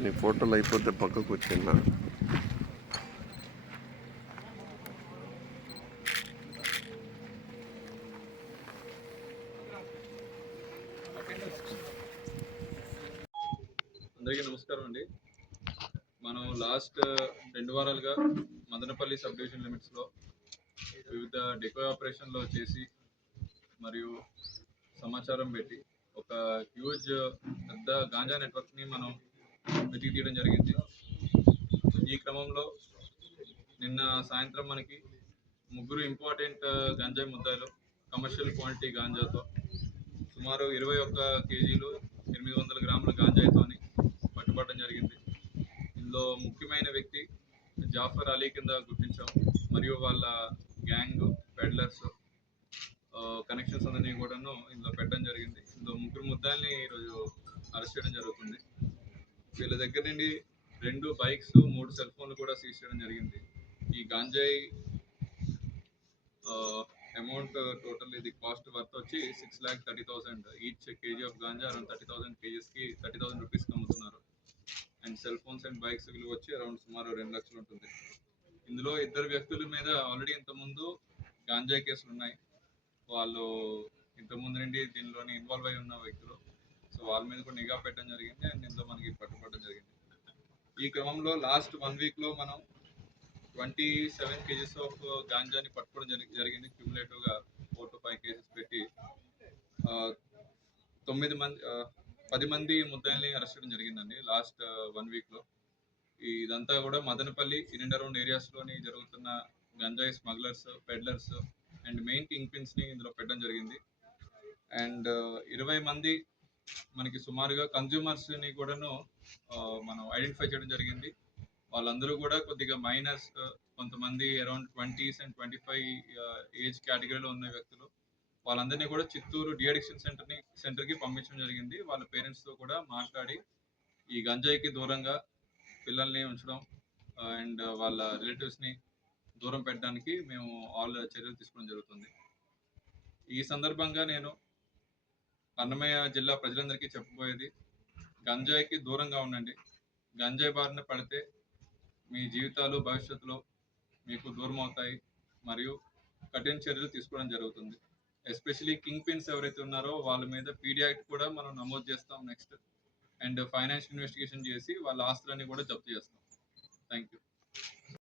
నీ ఫోటోలు అయిపోతే పక్కకు వచ్చిందా? అందరికీ నమస్కారం అండి. మనం లాస్ట్ రెండు వారాలుగా మదనపల్లి సబ్ డివిజన్ లిమిట్స్లో వివిధ డెకో ఆపరేషన్లో చేసి మరియు సమాచారం పెట్టి ఒక హ్యూజ్ పెద్ద గాంజా నెట్వర్క్ని మనం వెతికి తీయడం జరిగింది. ఈ క్రమంలో నిన్న సాయంత్రం మనకి ముగ్గురు ఇంపార్టెంట్ గంజాయి ముద్దాయిలు కమర్షియల్ క్వాంటిటీ గాంజాతో సుమారు ఇరవై ఒక్క కేజీలు ఎనిమిది వందల గ్రాముల గాంజాయితోని పట్టుబడడం జరిగింది. ఇందులో ముఖ్యమైన వ్యక్తి జాఫర్ అలీ కింద గుర్తించాం మరియు వాళ్ళ గ్యాంగ్ పెడ్లర్స్ కనెక్షన్స్ అందరినీ కూడాను ఇందులో పెట్టడం జరిగింది. ఇందులో ముగ్గురు ముద్దాయిల్ని ఈరోజు అరెస్ట్ చేయడం జరుగుతుంది. వీళ్ళ దగ్గర నుండి రెండు బైక్స్ మూడు సెల్ ఫోన్లు కూడా సీజ్ చేయడం జరిగింది. ఈ గాంజాయి అమౌంట్ టోటల్ ఇది కాస్ట్ వర్త్ వచ్చి six lakh thirty thousand each KG of ganja around thirty thousand కేజీస్కి thirty thousand రూపీస్కి అమ్ముతున్నారు. And cell phones and bikes విలువ వచ్చి అరౌండ్ సుమారు రెండు లక్షలు ఉంటుంది. ఇందులో ఇద్దరు వ్యక్తుల మీద ఆల్రెడీ ఇంతకుముందు గాంజా కేసులు ఉన్నాయి. వాళ్ళు ఇంతకుముందు నుండి దీనిలోని ఇన్వాల్వ్ అయి ఉన్న వ్యక్తులు. సో వాళ్ళ మీద కూడా నిఘా పెట్టడం జరిగింది అండ్ ఇందులో మనకి పట్టుబడడం జరిగింది. ఈ క్రమంలో లాస్ట్ వన్ వీక్లో మనం ట్వంటీ సెవెన్ కేజెస్ ఆఫ్ గాంజాని పట్టుకోవడం జరి- జరిగింది. క్యూములేటివ్గా ఫోర్ టు ఫైవ్ కేజెస్ పెట్టి తొమ్మిది మంది పది మంది ముద్దాయిల్ని అరెస్ట్ చేయడం జరిగిందండి లాస్ట్ వన్ వీక్లో. ఇదంతా కూడా మదనపల్లి ఇన్ అండ్ అరౌండ్ ఏరియాస్లోని జరుగుతున్న గంజాయి smugglers peddlers and main king పిన్స్ని ఇందులో పెట్టడం జరిగింది. అండ్ ఇరవై మంది మనకి సుమారుగా కన్జ్యూమర్స్ని కూడాను మనం ఐడెంటిఫై చేయడం జరిగింది. వాళ్ళందరూ కూడా కొద్దిగా మైనస్ కొంతమంది around twenties and twenty five age కేటగిరీలో ఉన్న వ్యక్తులు వాళ్ళందరినీ కూడా చిత్తూరు డిఅడిక్షన్ సెంటర్ని సెంటర్కి పంపించడం జరిగింది. వాళ్ళ పేరెంట్స్తో కూడా మాట్లాడి ఈ గంజాయికి దూరంగా పిల్లల్ని ఉంచడం అండ్ వాళ్ళ రిలేటివ్స్ని దూరం పెట్టడానికి మేము ఆల్ చర్యలు తీసుకోవడం జరుగుతుంది. ఈ సందర్భంగా నేను అన్నమయ్య జిల్లా ప్రజలందరికీ చెప్పబోయేది గంజాయికి దూరంగా ఉండండి. గంజాయి బారిన పడితే మీ జీవితాలు భవిష్యత్తులో మీకు దూరం అవుతాయి మరియు కఠిన చర్యలు తీసుకోవడం జరుగుతుంది. ఎస్పెషలీ కింగ్ పిన్స్ ఎవరైతే ఉన్నారో వాళ్ళ మీద పీడీ యాక్ట్ కూడా మనం నమోదు చేస్తాం నెక్స్ట్. అండ్ ఫైనాన్షియల్ ఇన్వెస్టిగేషన్ చేసి వాళ్ళ ఆస్తులన్నీ కూడా జప్తు చేస్తాం. Thank you